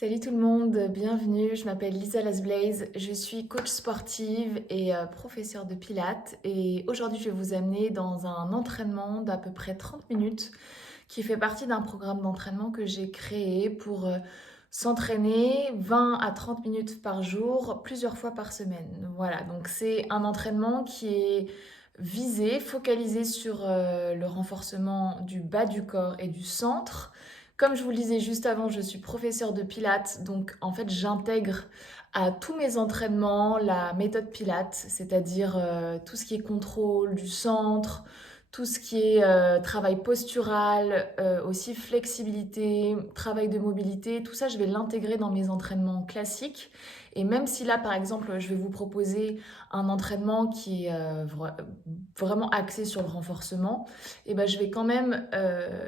Salut tout le monde, bienvenue, je m'appelle Lisa Lasblaze, je suis coach sportive et professeure de pilates et aujourd'hui je vais vous amener dans un entraînement d'à peu près 30 minutes qui fait partie d'un programme d'entraînement que j'ai créé pour s'entraîner 20 à 30 minutes par jour, plusieurs fois par semaine. Voilà, donc c'est un entraînement qui est visé, focalisé sur le renforcement du bas du corps et du centre. Comme je vous le disais juste avant, je suis professeure de pilates, donc en fait j'intègre à tous mes entraînements la méthode pilates, c'est-à-dire tout ce qui est contrôle du centre, tout ce qui est travail postural, aussi flexibilité, travail de mobilité, tout ça je vais l'intégrer dans mes entraînements classiques. Et même si là par exemple je vais vous proposer un entraînement qui est vraiment axé sur le renforcement, et ben, je vais quand même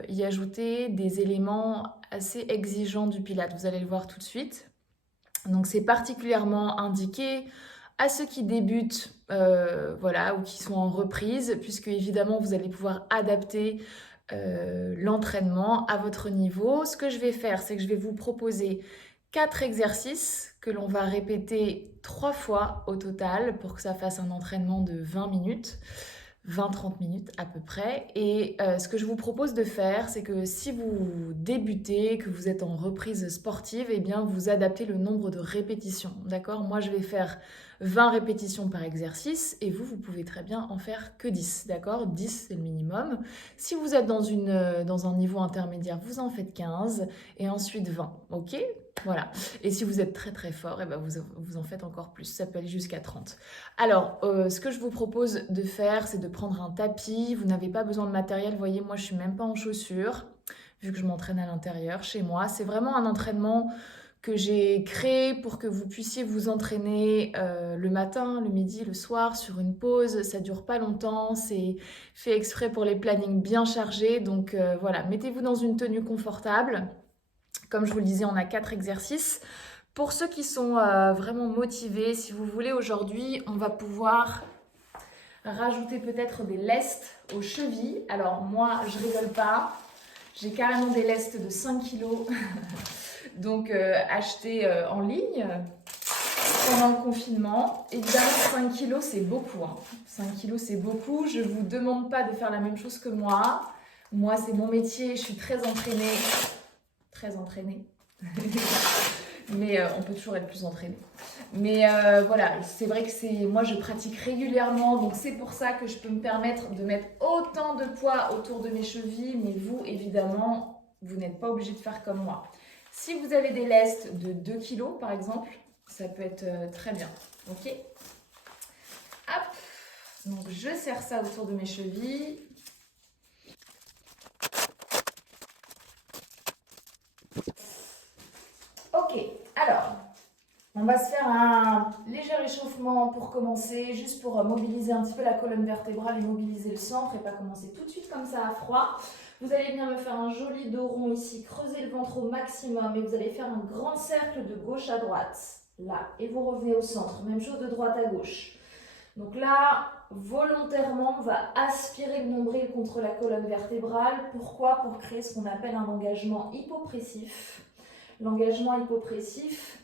y ajouter des éléments assez exigeants du Pilates. Vous allez le voir tout de suite. Donc c'est particulièrement indiqué à ceux qui débutent, voilà, ou qui sont en reprise, puisque évidemment vous allez pouvoir adapter l'entraînement à votre niveau. Ce que je vais faire, c'est que je vais vous proposer 4 exercices que l'on va répéter 3 fois au total pour que ça fasse un entraînement de 20 minutes. 20-30 minutes à peu près. Et ce que je vous propose de faire, c'est que si vous débutez, que vous êtes en reprise sportive, eh bien vous adaptez le nombre de répétitions. D'accord? Moi, je vais faire 20 répétitions par exercice et vous pouvez très bien en faire que 10. D'accord? 10, c'est le minimum. Si vous êtes dans un niveau intermédiaire, vous en faites 15 et ensuite 20. Ok? Voilà. Et si vous êtes très très fort, eh ben vous en faites encore plus. Ça peut aller jusqu'à 30. Alors, ce que je vous propose de faire, c'est de prendre un tapis. Vous n'avez pas besoin de matériel. Vous voyez, moi, je suis même pas en chaussures, vu que je m'entraîne à l'intérieur, chez moi. C'est vraiment un entraînement que j'ai créé pour que vous puissiez vous entraîner le matin, le midi, le soir, sur une pause. Ça dure pas longtemps. C'est fait exprès pour les plannings bien chargés. Donc voilà, mettez-vous dans une tenue confortable. Comme je vous le disais, on a 4 exercices. Pour ceux qui sont vraiment motivés, si vous voulez, aujourd'hui, on va pouvoir rajouter peut-être des lestes aux chevilles. Alors moi, je rigole pas, j'ai carrément des lestes de 5 kilos, donc achetées en ligne pendant le confinement. Évidemment, 5 kilos, c'est beaucoup. 5 kilos, c'est beaucoup. Je ne vous demande pas de faire la même chose que moi. Moi, c'est mon métier, je suis très entraînée. Très entraînée. Mais on peut toujours être plus entraîné. Mais voilà, c'est vrai que moi je pratique régulièrement, donc c'est pour ça que je peux me permettre de mettre autant de poids autour de mes chevilles, mais vous, évidemment, vous n'êtes pas obligé de faire comme moi. Si vous avez des lestes de 2 kilos, par exemple, ça peut être très bien, ok? Hop, donc je serre ça autour de mes chevilles. Ok, alors, on va se faire un léger réchauffement pour commencer, juste pour mobiliser un petit peu la colonne vertébrale et mobiliser le centre et pas commencer tout de suite comme ça à froid. Vous allez venir me faire un joli dos rond ici, creuser le ventre au maximum et vous allez faire un grand cercle de gauche à droite, là, et vous revenez au centre, même chose de droite à gauche. Donc là, volontairement, on va aspirer le nombril contre la colonne vertébrale. Pourquoi? Pour créer ce qu'on appelle un engagement hypopressif. L'engagement hypopressif,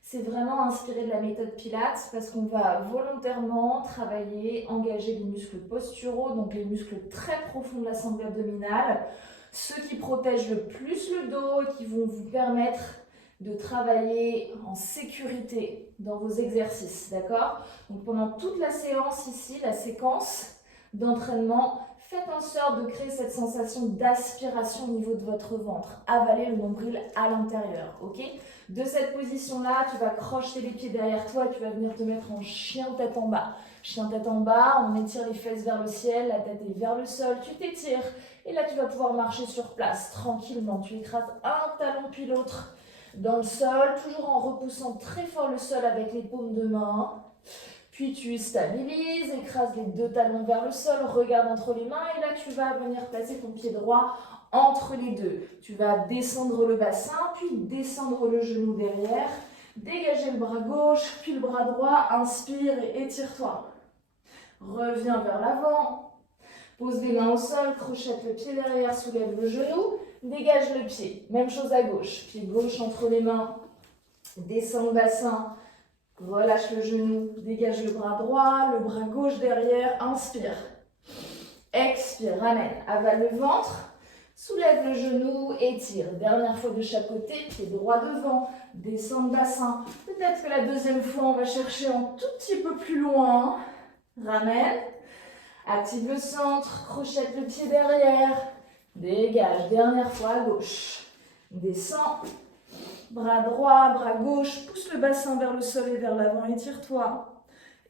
c'est vraiment inspiré de la méthode Pilates parce qu'on va volontairement travailler, engager les muscles posturaux, donc les muscles très profonds de la sangle abdominale, ceux qui protègent le plus le dos et qui vont vous permettre de travailler en sécurité dans vos exercices, d'accord? Donc pendant toute la séance ici, la séquence d'entraînement, faites en sorte de créer cette sensation d'aspiration au niveau de votre ventre. Avalez le nombril à l'intérieur, ok? De cette position-là, tu vas crocheter les pieds derrière toi et tu vas venir te mettre en chien tête en bas. Chien tête en bas, on étire les fesses vers le ciel, la tête est vers le sol, tu t'étires. Et là, tu vas pouvoir marcher sur place tranquillement. Tu écrases un talon puis l'autre dans le sol, toujours en repoussant très fort le sol avec les paumes de main. Puis tu stabilises, écrases les deux talons vers le sol, regarde entre les mains et là tu vas venir placer ton pied droit entre les deux. Tu vas descendre le bassin, puis descendre le genou derrière, dégager le bras gauche, puis le bras droit, inspire et étire-toi. Reviens vers l'avant, pose les mains au sol, crochette le pied derrière, soulève le genou, dégage le pied. Même chose à gauche, pied gauche entre les mains, descend le bassin, relâche le genou, dégage le bras droit, le bras gauche derrière, inspire. Expire, ramène, avale le ventre, soulève le genou, étire. Dernière fois de chaque côté, pied droit devant, descend le bassin. Peut-être que la deuxième fois, on va chercher un tout petit peu plus loin. Ramène, active le centre, crochette le pied derrière, dégage. Dernière fois à gauche, descend, bras droit, bras gauche, pousse le bassin vers le sol et vers l'avant, étire-toi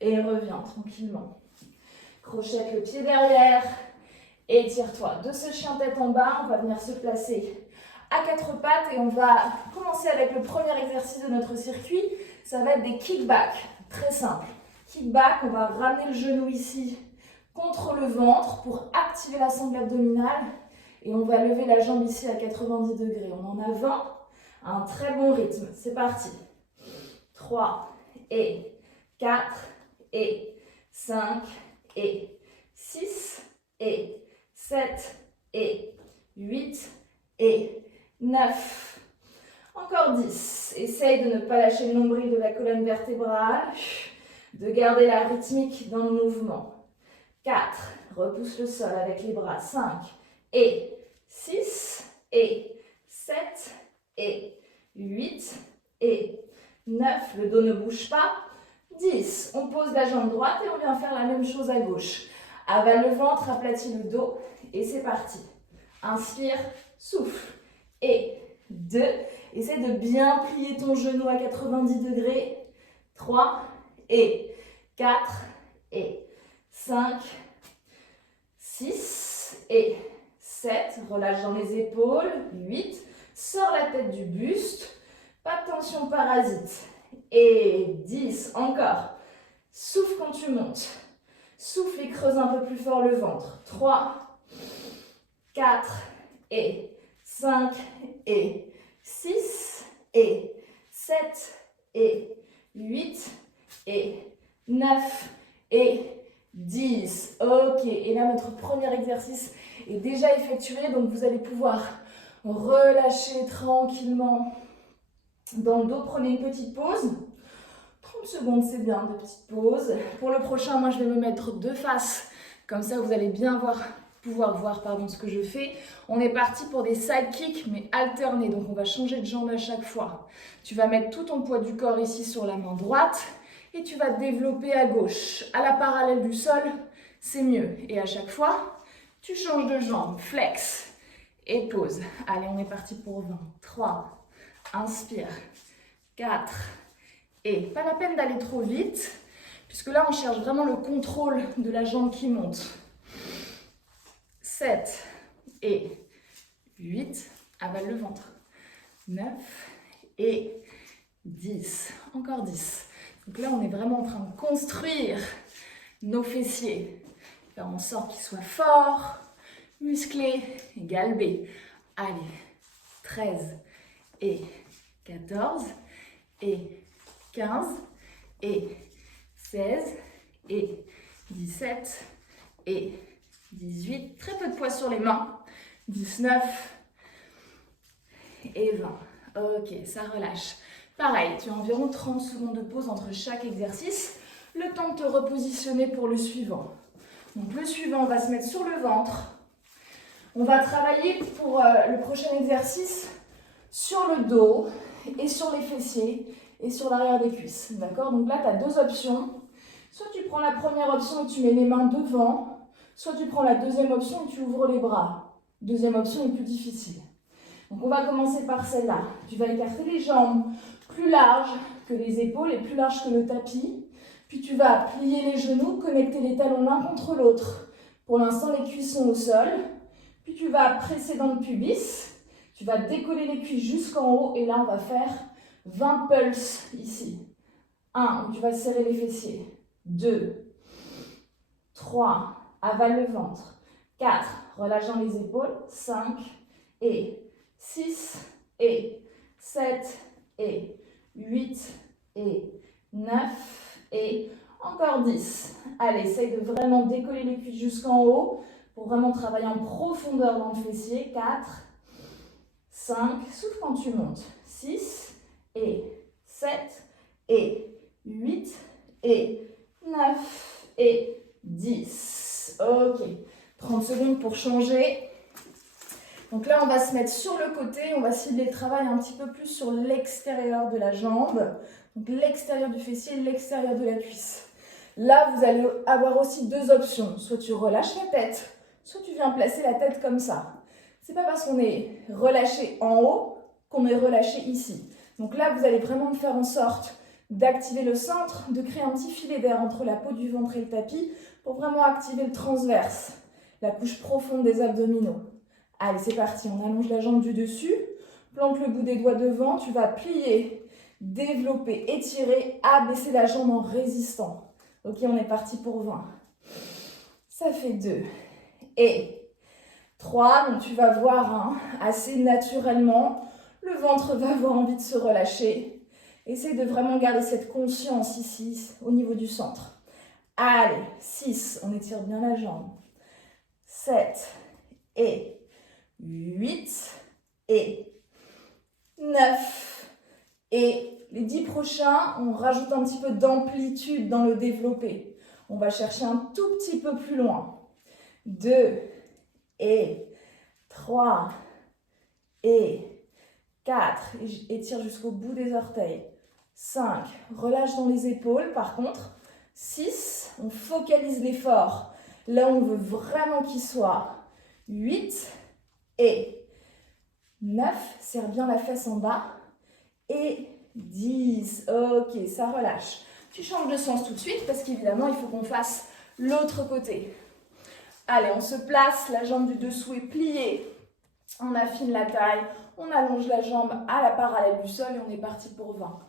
et reviens tranquillement. Crochette le pied derrière, étire-toi. De ce chien tête en bas, on va venir se placer à quatre pattes et on va commencer avec le premier exercice de notre circuit. Ça va être des kickbacks, très simple. Kickback, on va ramener le genou ici contre le ventre pour activer la sangle abdominale et on va lever la jambe ici à 90 degrés. On en a 20, un très bon rythme. C'est parti. 3 et 4 et 5 et 6 et 7 et 8 et 9. Encore 10. Essaye de ne pas lâcher le nombril de la colonne vertébrale, de garder la rythmique dans le mouvement. 4. Repousse le sol avec les bras. 5 et 6 et 7 et 8 et 9. Le dos ne bouge pas. 10. On pose la jambe droite et on vient faire la même chose à gauche. Avale le ventre, aplatis le dos et c'est parti. Inspire, souffle. Et 2. Essaie de bien plier ton genou à 90 degrés. 3 et 4 et 5, 6 et 7. Relâche dans les épaules. 8. Sors la tête du buste. Pas de tension parasite. Et 10, encore. Souffle quand tu montes. Souffle et creuse un peu plus fort le ventre. 3, 4 et 5 et 6 et 7 et 8 et 9 et 10. Ok, et là notre premier exercice est déjà effectué, donc vous allez pouvoir relâcher tranquillement dans le dos. Prenez une petite pause. 30 secondes, c'est bien, de petites pauses. Pour le prochain, moi, je vais me mettre de face. Comme ça, vous allez bien pouvoir voir ce que je fais. On est parti pour des side kicks, mais alternés. Donc, on va changer de jambe à chaque fois. Tu vas mettre tout ton poids du corps ici sur la main droite et tu vas te développer à gauche. À la parallèle du sol, c'est mieux. Et à chaque fois, tu changes de jambe. Flex et pause. Allez, on est parti pour 20. 3. Inspire. 4. Et pas la peine d'aller trop vite, puisque là, on cherche vraiment le contrôle de la jambe qui monte. 7 et 8. Avale le ventre. 9 et 10. Encore 10. Donc là, on est vraiment en train de construire nos fessiers. Faire en sorte qu'ils soient forts, musclés et galbés. Allez, 13 et 14 et 15 et 16 et 17 et 18. Très peu de poids sur les mains. 19 et 20. Ok, ça relâche. Pareil, tu as environ 30 secondes de pause entre chaque exercice. Le temps de te repositionner pour le suivant. Donc le suivant, on va se mettre sur le ventre. On va travailler pour le prochain exercice sur le dos et sur les fessiers et sur l'arrière des cuisses. D'accord? Donc là, tu as deux options. Soit tu prends la première option et tu mets les mains devant, soit tu prends la deuxième option et tu ouvres les bras. Deuxième option est plus difficile. Donc on va commencer par celle-là. Tu vas écarter les jambes plus larges que les épaules et plus larges que le tapis. Puis tu vas plier les genoux, connecter les talons l'un contre l'autre. Pour l'instant, les cuisses sont au sol. Puis tu vas presser dans le pubis. Tu vas décoller les cuisses jusqu'en haut. Et là, on va faire 20 pulses ici. 1, où tu vas serrer les fessiers. 2, 3, avale le ventre. 4, relâche dans les épaules. 5 et 6 et 7 et 8 et 9 et encore 10. Allez, essaye de vraiment décoller les cuisses jusqu'en haut pour vraiment travailler en profondeur dans le fessier. 4, 5, souffle quand tu montes. 6 et 7 et 8 et 9 et 10. Ok, 30 secondes pour changer. Donc là, on va se mettre sur le côté, on va cibler le travail un petit peu plus sur l'extérieur de la jambe. Donc l'extérieur du fessier, l'extérieur de la cuisse. Là, vous allez avoir aussi deux options. Soit tu relâches la tête, soit tu viens placer la tête comme ça. C'est pas parce qu'on est relâché en haut qu'on est relâché ici. Donc là, vous allez vraiment faire en sorte d'activer le centre, de créer un petit filet d'air entre la peau du ventre et le tapis pour vraiment activer le transverse, la couche profonde des abdominaux. Allez, c'est parti, on allonge la jambe du dessus, plante le bout des doigts devant, tu vas plier, développer, étirer, abaisser la jambe en résistant. Ok, on est parti pour 20. Ça fait 2 et 3, donc tu vas voir assez naturellement, le ventre va avoir envie de se relâcher. Essaye de vraiment garder cette conscience ici, au niveau du centre. Allez, 6, on étire bien la jambe. 7 et 8 et 9 et les 10 prochains, on rajoute un petit peu d'amplitude dans le développé. On va chercher un tout petit peu plus loin. 2 et 3 et 4, étire jusqu'au bout des orteils. 5, relâche dans les épaules par contre. 6, on focalise l'effort là où on veut vraiment qu'il soit. 8 et 9, serre bien la fesse en bas. Et 10, ok, ça relâche. Tu changes de sens tout de suite parce qu'évidemment, il faut qu'on fasse l'autre côté. Allez, on se place, la jambe du dessous est pliée. On affine la taille, on allonge la jambe à la parallèle du sol et on est parti pour 20.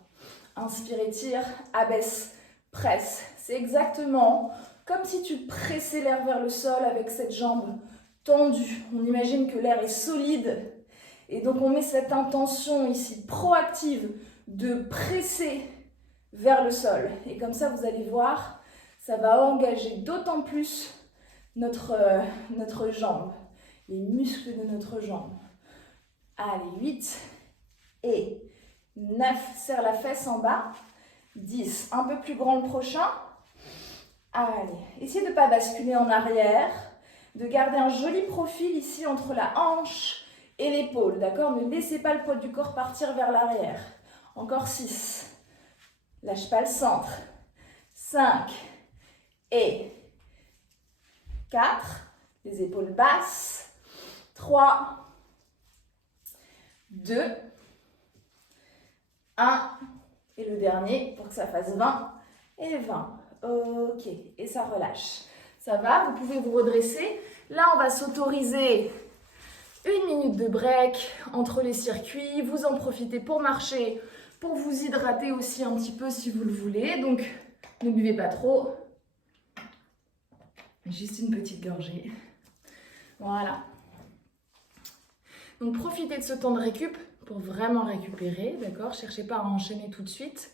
Inspire, étire, abaisse, presse. C'est exactement comme si tu pressais l'air vers le sol avec cette jambe tendue. On imagine que l'air est solide. Et donc on met cette intention ici proactive de presser vers le sol. Et comme ça, vous allez voir, ça va engager d'autant plus notre jambe, les muscles de notre jambe. Allez, 8 et 9, serre la fesse en bas. 10, un peu plus grand le prochain. Allez, essayez de ne pas basculer en arrière, de garder un joli profil ici entre la hanche et l'épaule, d'accord? Ne laissez pas le poids du corps partir vers l'arrière. Encore 6. Lâche pas le centre. 5 et 4. Les épaules basses. 3, 2, 1. Et le dernier pour que ça fasse 20 et 20. Ok, et ça relâche. Ça va, vous pouvez vous redresser. Là, on va s'autoriser 1 minute de break entre les circuits. Vous en profitez pour marcher, pour vous hydrater aussi un petit peu si vous le voulez. Donc, ne buvez pas trop. Juste une petite gorgée. Voilà. Donc, profitez de ce temps de récup pour vraiment récupérer, d'accord? Cherchez pas à enchaîner tout de suite.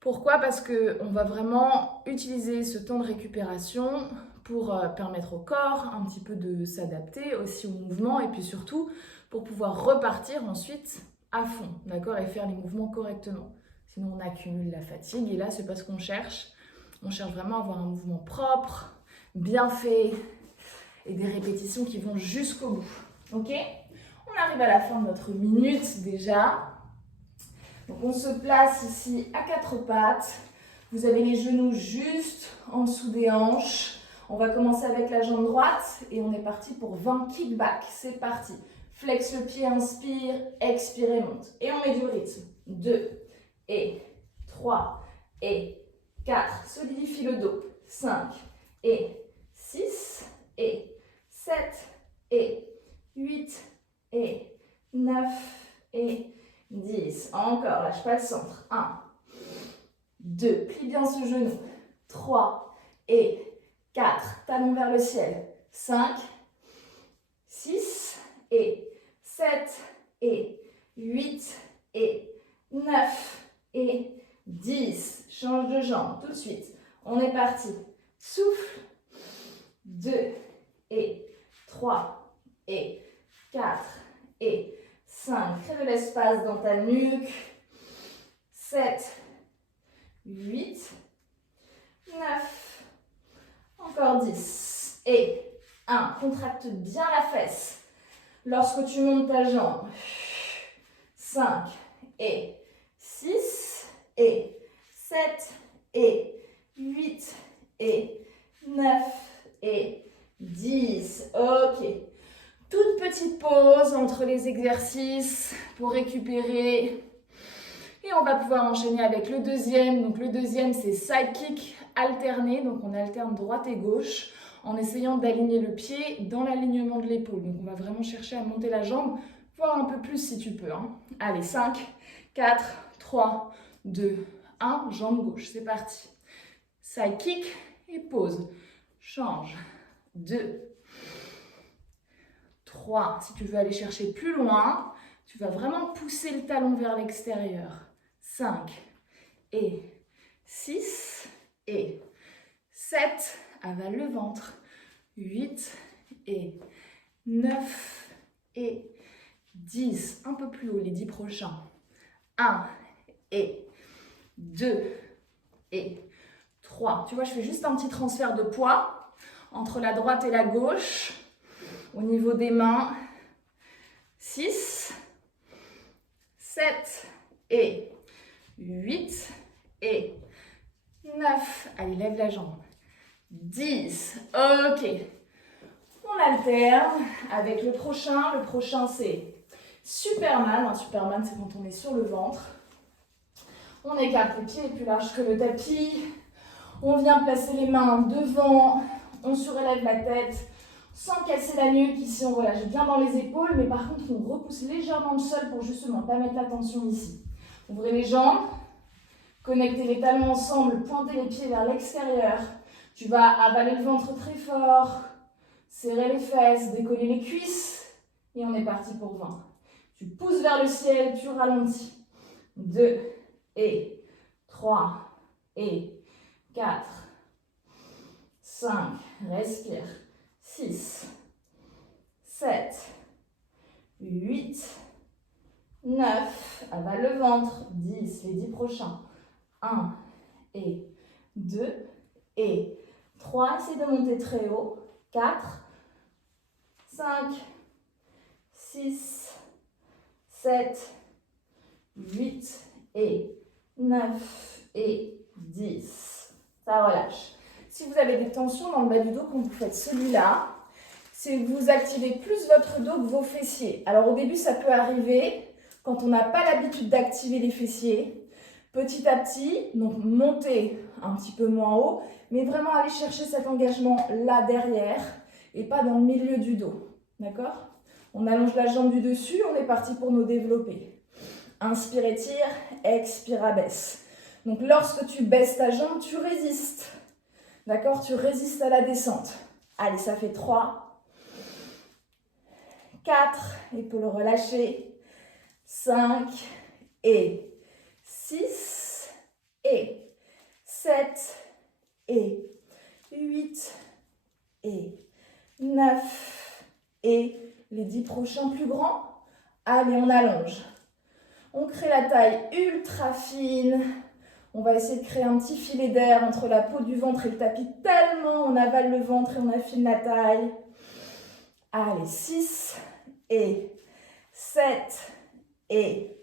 Pourquoi? Parce qu'on va vraiment utiliser ce temps de récupération pour permettre au corps un petit peu de s'adapter aussi au mouvement et puis surtout pour pouvoir repartir ensuite à fond, d'accord? Et faire les mouvements correctement. Sinon, on accumule la fatigue et là, c'est pas ce qu'on cherche. On cherche vraiment à avoir un mouvement propre, bien fait et des répétitions qui vont jusqu'au bout, ok? On arrive à la fin de notre minute déjà. Donc on se place ici à 4 pattes. Vous avez les genoux juste en dessous des hanches. On va commencer avec la jambe droite et on est parti pour 20 kickbacks. C'est parti. Flex le pied, inspire, expire et monte. Et on met du rythme. 2 et 3 et 4. Solidifie le dos. 5 et 6 et 7 et 8 et 9 et 10. Encore, lâche pas le centre. 1, 2, plie bien ce genou. 3 et 4, talons vers le ciel. 5, 6 et 7 et 8 et 9 et 10. Change de jambe tout de suite. On est parti. Souffle. 2 et 3 et 4 et 5, crée de l'espace dans ta nuque. 7, 8, 9, encore 10. Et 1, contracte bien la fesse lorsque tu montes ta jambe. 5 et 6 et 7 et 8 et 9 et 10. Ok. Toute petite pause entre les exercices pour récupérer. Et on va pouvoir enchaîner avec le deuxième. Donc le deuxième, c'est side kick alterné. Donc on alterne droite et gauche en essayant d'aligner le pied dans l'alignement de l'épaule. Donc on va vraiment chercher à monter la jambe, voire un peu plus si tu peux. Allez, 5, 4, 3, 2, 1. Jambe gauche, c'est parti. Side kick et pause. Change. 2, 3. Si tu veux aller chercher plus loin, tu vas vraiment pousser le talon vers l'extérieur. 5 et 6 et 7. Avale le ventre. 8 et 9 et 10. Un peu plus haut, les 10 prochains. 1 et 2 et 3. Tu vois, je fais juste un petit transfert de poids entre la droite et la gauche. Au niveau des mains. 6, 7 et 8 et 9. Allez, lève la jambe. 10. Ok. On alterne avec le prochain. Le prochain, c'est Superman. Superman, c'est quand on est sur le ventre. On écarte les pieds les plus larges que le tapis. On vient placer les mains devant. On surélève la tête sans casser la nuque. Ici, on relâche bien dans les épaules, mais par contre, on repousse légèrement le sol pour justement pas mettre la tension ici. Ouvrez les jambes, connectez les talons ensemble, pointez les pieds vers l'extérieur. Tu vas avaler le ventre très fort, serrer les fesses, décoller les cuisses, et on est parti pour 20. Tu pousses vers le ciel, tu ralentis. 2 et 3 et 4, 5, respire. 6, 7, 8, 9, avale le ventre, 10, les 10 prochains. 1 et 2 et 3, essayez de monter très haut. 4, 5, 6, 7, 8 et 9 et 10. Ça relâche. Si vous avez des tensions dans le bas du dos quand vous faites celui-là, c'est que vous activez plus votre dos que vos fessiers. Alors au début, ça peut arriver quand on n'a pas l'habitude d'activer les fessiers. Petit à petit, donc montez un petit peu moins haut, mais vraiment aller chercher cet engagement là derrière et pas dans le milieu du dos. D'accord? On allonge la jambe du dessus, on est parti pour nous développer. Inspire, étire, expire, abaisse. Donc lorsque tu baisses ta jambe, tu résistes. D'accord? Tu résistes à la descente. Allez, ça fait 3, 4, épaules relâchées, 5 et 6 et 7 et 8 et 9 et les 10 prochains plus grands. Allez, on allonge. On crée la taille ultra fine. On va essayer de créer un petit filet d'air entre la peau du ventre et le tapis, tellement on avale le ventre et on affine la taille. Allez, 6 et 7 et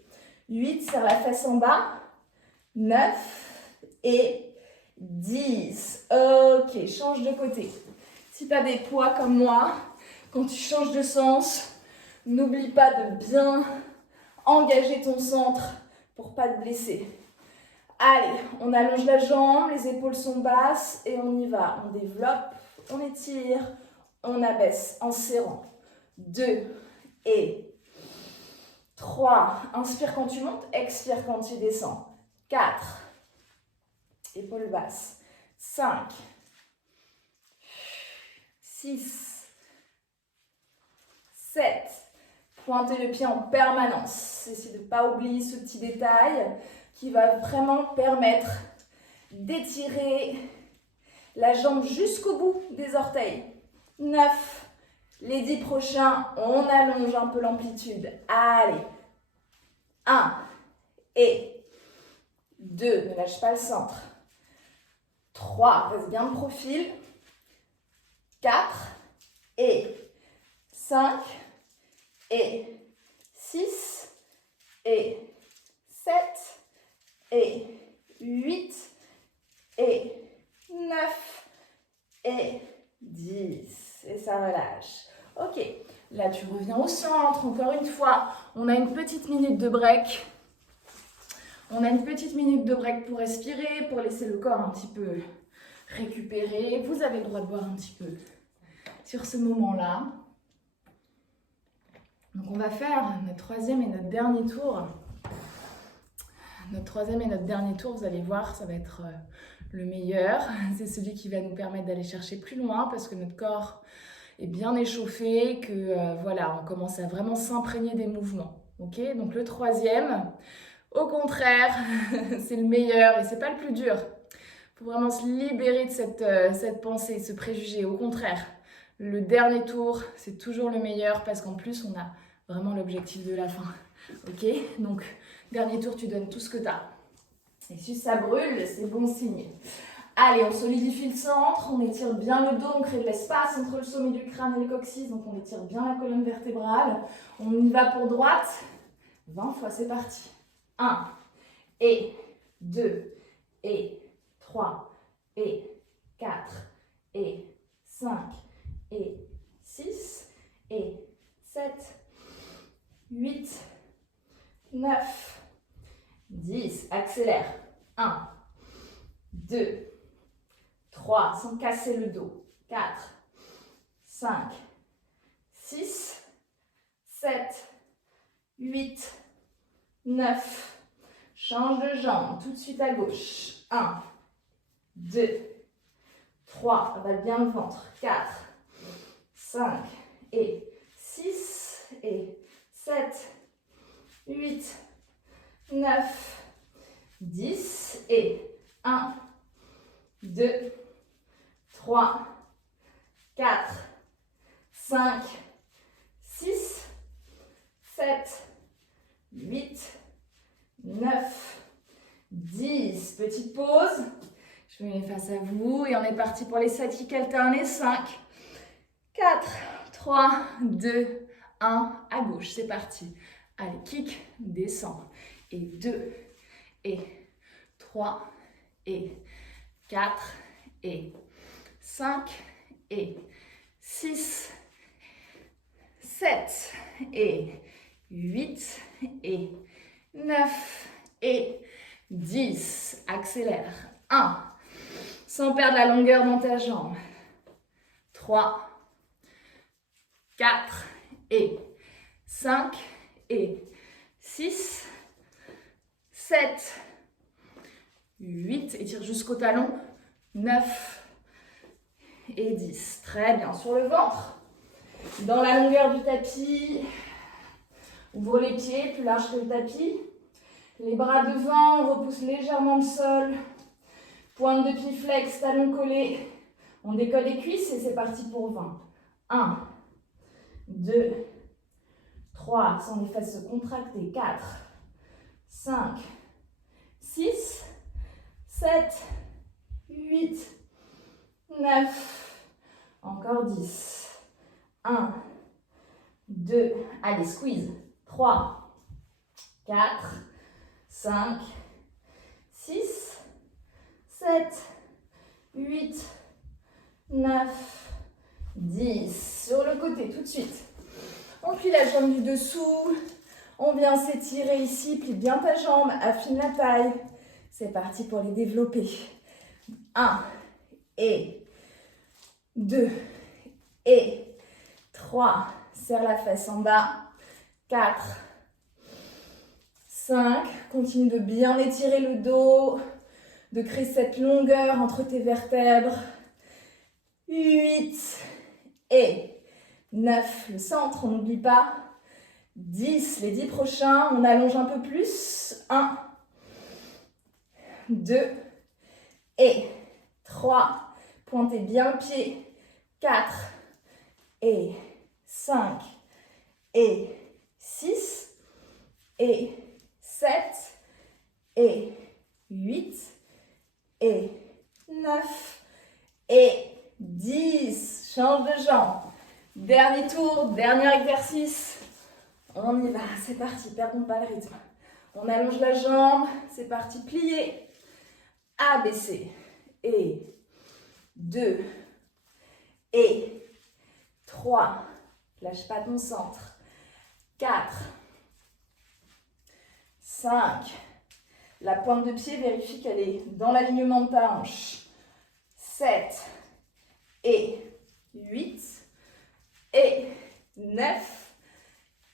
8, serre la fesse en bas. 9 et 10. Ok, change de côté. Si tu as des poids comme moi, quand tu changes de sens, n'oublie pas de bien engager ton centre pour ne pas te blesser. Allez, on allonge la jambe, les épaules sont basses et on y va. On développe, on étire, on abaisse en serrant. 2 et 3. Inspire quand tu montes, expire quand tu descends. 4. Épaules basses. 5. 6. 7. Pointez le pied en permanence. Essayez de ne pas oublier ce petit détail qui va vraiment permettre d'étirer la jambe jusqu'au bout des orteils. 9. Les 10 prochains, on allonge un peu l'amplitude. Allez, 1 et 2, ne lâche pas le centre. 3, reste bien de profil. 4 et 5 et 6 et 7 et 8 et 9 et 10. Et ça relâche. Ok, là tu reviens au centre. Encore une fois, on a une petite minute de break. On a une petite minute de break pour respirer, pour laisser le corps un petit peu récupérer. Vous avez le droit de boire un petit peu sur ce moment-là. Donc on va faire notre troisième et notre dernier tour. Notre troisième et notre dernier tour, vous allez voir, ça va être le meilleur. C'est celui qui va nous permettre d'aller chercher plus loin parce que notre corps est bien échauffé, que voilà, on commence à vraiment s'imprégner des mouvements. Ok, donc le troisième, au contraire, c'est le meilleur et c'est pas le plus dur. Il faut vraiment se libérer de cette pensée, ce préjugé. Au contraire, le dernier tour, c'est toujours le meilleur parce qu'en plus, on a vraiment l'objectif de la fin. Ok, donc dernier tour, tu donnes tout ce que tu as. Et si ça brûle, c'est bon signe. Allez, on solidifie le centre, on étire bien le dos, on crée de l'espace entre le sommet du crâne et le coccyx, donc on étire bien la colonne vertébrale. On y va pour droite, 20 fois, c'est parti. 1 et 2 et 3 et 4 et 5 et 6 et 7, 8, 9, 10. Accélère. 1, 2, 3, sans casser le dos. 4, 5, 6, 7, 8, 9. Change de jambe tout de suite à gauche. 1, 2, 3, avale bien le ventre. 4, 5 et 6 et 7, 8, 9, 10 et 1, 2, 3, 4, 5, 6, 7, 8, 9, 10. Petite pause. Je me mets face à vous et on est parti pour les 7 kicks alternés. 5, 4, 3, 2, 1. À gauche, c'est parti. Allez, kick, descend. Et 2, et 3, et 4, et 5, et 6, 7, et 8, et 9, et 10. Accélère. 1. Sans perdre la longueur dans ta jambe. 3, 4, et 5, et 6, 7, 8, étire jusqu'au talon, 9 et 10. Très bien, sur le ventre, dans la longueur du tapis, ouvre les pieds, plus large que le tapis. Les bras devant, on repousse légèrement le sol. Pointe de pied flex, talon collé. On décolle les cuisses et c'est parti pour 20. 1, 2, 3, sans les fesses se contracter. 4, 5, 6, 7, 8, 9, encore 10. 1, 2, allez, squeeze. 3, 4, 5, 6, 7, 8, 9, 10. Sur le côté, tout de suite. On plie la jambe du dessous. On vient s'étirer ici. Plie bien ta jambe. Affine la taille. C'est parti pour les développer. 1 et 2 et 3. Serre la fesse en bas. 4, 5. Continue de bien étirer le dos. De créer cette longueur entre tes vertèbres. 8 et 9. Le centre, on n'oublie pas. 10. Les 10 prochains, on allonge un peu plus. 1, 2 et 3. Pointez bien le pied. 4 et 5 et 6 et 7 et 8 et 9 et 10. Change de jambe. Dernier tour, dernier exercice. On y va, c'est parti, perdons pas le rythme. On allonge la jambe, c'est parti, plier. Abaisser. Et 2 et 3. Lâche pas ton centre. 4, 5. La pointe de pied, vérifie qu'elle est dans l'alignement de ta hanche. 7 et 8 et 9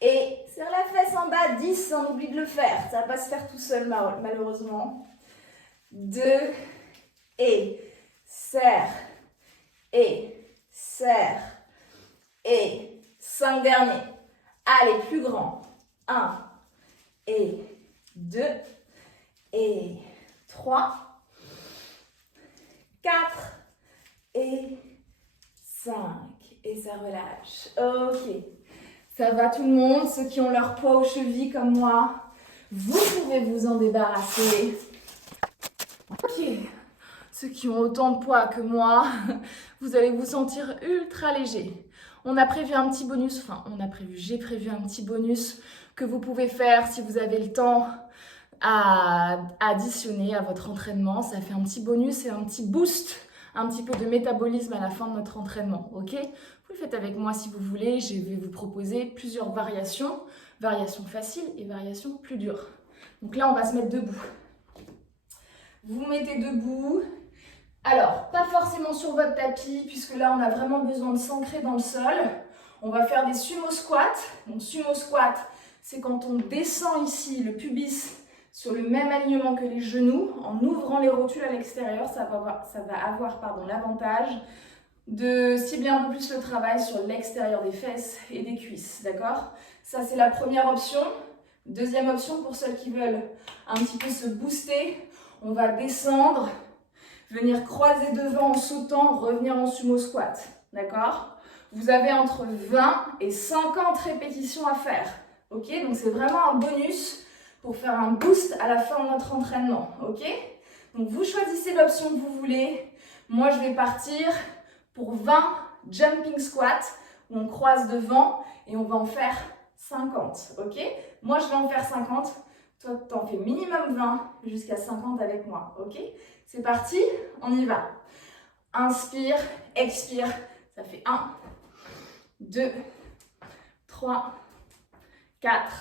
et serre la fesse en bas. 10, on oublie de le faire. Ça ne va pas se faire tout seul malheureusement. 2 et serre et serre et 5 derniers. Allez, plus grand. 1 et 2 et 3, 4 et 5. Et ça relâche. Ok. Ça va tout le monde? Ceux qui ont leur poids aux chevilles comme moi, vous pouvez vous en débarrasser. Ok. Ceux qui ont autant de poids que moi, vous allez vous sentir ultra léger. On a prévu un petit bonus, j'ai prévu un petit bonus que vous pouvez faire si vous avez le temps à additionner à votre entraînement. Ça fait un petit bonus et un petit boost, un petit peu de métabolisme à la fin de notre entraînement, ok? Vous le faites avec moi si vous voulez. Je vais vous proposer plusieurs variations faciles et variations plus dures. Donc là, on va se mettre debout. Vous mettez debout. Alors, pas forcément sur votre tapis, puisque là, on a vraiment besoin de s'ancrer dans le sol. On va faire des sumo squats. Donc, sumo squat, c'est quand on descend ici le pubis sur le même alignement que les genoux, en ouvrant les rotules à l'extérieur. Ça va avoir l'avantage de cibler un peu plus le travail sur l'extérieur des fesses et des cuisses, d'accord? Ça, c'est la première option. Deuxième option, pour celles qui veulent un petit peu se booster, on va descendre, venir croiser devant en sautant, revenir en sumo squat, d'accord? Vous avez entre 20 et 50 répétitions à faire, ok? Donc c'est vraiment un bonus pour faire un boost à la fin de notre entraînement, ok? Donc vous choisissez l'option que vous voulez. Moi je vais partir pour 20 jumping squats où on croise devant et on va en faire 50, ok? Moi je vais en faire 50. Toi, tu en fais minimum 20 jusqu'à 50 avec moi, ok? C'est parti, on y va. Inspire, expire, ça fait 1, 2, 3, 4,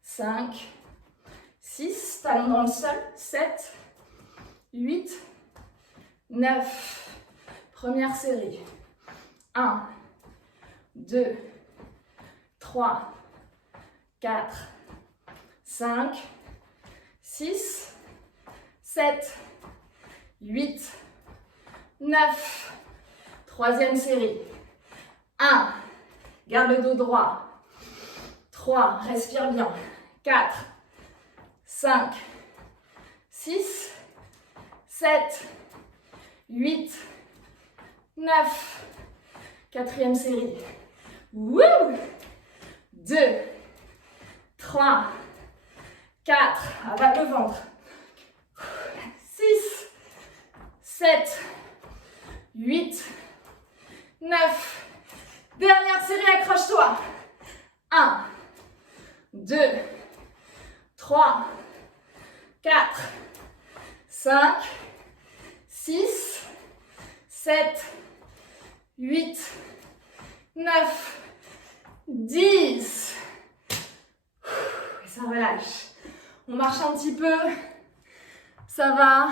5, 6, talons dans le sol, 7, 8, 9. Première série. 1, 2, 3, 4, 5, 6, 7, 8, 9. Troisième série. 1, garde le dos droit. 3, respire bien. 4, 5, 6, 7, 8, 9. Quatrième série. Wouh! 2, 3, 4, avale le ventre. 6, 7, 8, 9. Dernière série, accroche-toi. 1, 2, 3, 4, 5, 6, 7, 8, 9, 10. Et ça relâche. On marche un petit peu. Ça va.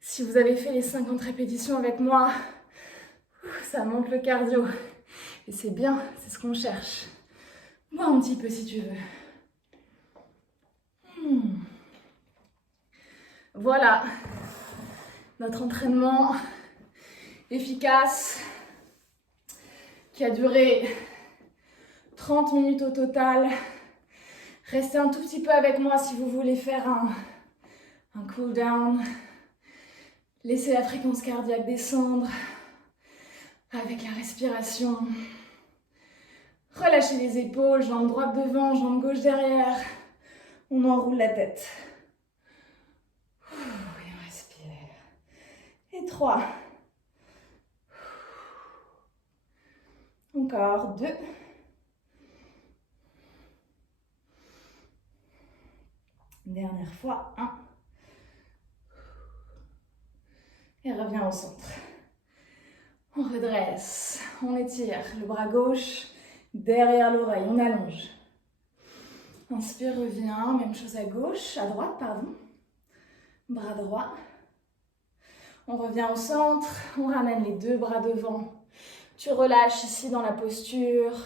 Si vous avez fait les 50 répétitions avec moi, ça monte le cardio. Et c'est bien, c'est ce qu'on cherche. Moi un petit peu si tu veux. Voilà. Notre entraînement efficace qui a duré 30 minutes au total. Restez un tout petit peu avec moi si vous voulez faire un cool down. Laissez la fréquence cardiaque descendre avec la respiration. Relâchez les épaules, jambe droite devant, jambe gauche derrière. On enroule la tête. Et on respire. Et 3. Encore 2. Dernière fois, 1. Et reviens au centre. On redresse, on étire le bras gauche derrière l'oreille, on allonge. Inspire, reviens, même chose à gauche, à droite, pardon. Bras droit. On revient au centre, on ramène les 2 bras devant. Tu relâches ici dans la posture.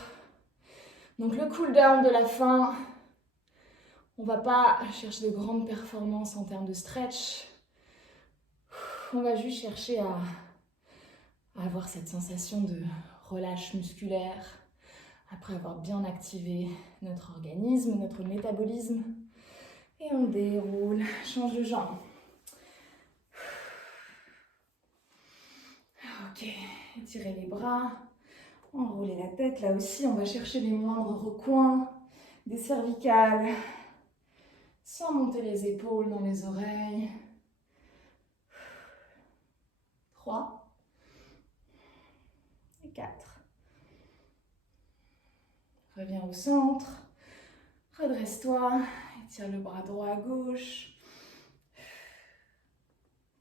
Donc le cool down de la fin. On ne va pas chercher de grandes performances en termes de stretch. On va juste chercher à avoir cette sensation de relâche musculaire après avoir bien activé notre organisme, notre métabolisme. Et on déroule, change de jambe. Ok, étirez les bras, enroulez la tête. Là aussi, on va chercher les moindres recoins, des cervicales, sans monter les épaules dans les oreilles. 3 et 4. Reviens au centre, redresse-toi, étire le bras droit à gauche,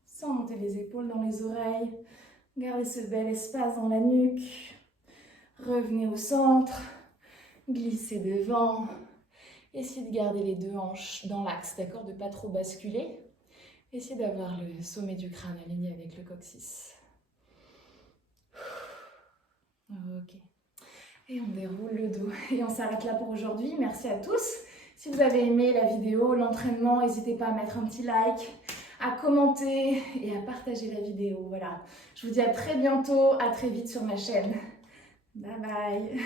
sans monter les épaules dans les oreilles. Gardez ce bel espace dans la nuque. Revenez au centre, glissez devant. Essayez de garder les 2 hanches dans l'axe, d'accord? De ne pas trop basculer. Essayez d'avoir le sommet du crâne aligné avec le coccyx. Ok. Et on déroule le dos. Et on s'arrête là pour aujourd'hui. Merci à tous. Si vous avez aimé la vidéo, l'entraînement, n'hésitez pas à mettre un petit like, à commenter et à partager la vidéo. Voilà. Je vous dis à très bientôt, à très vite sur ma chaîne. Bye bye.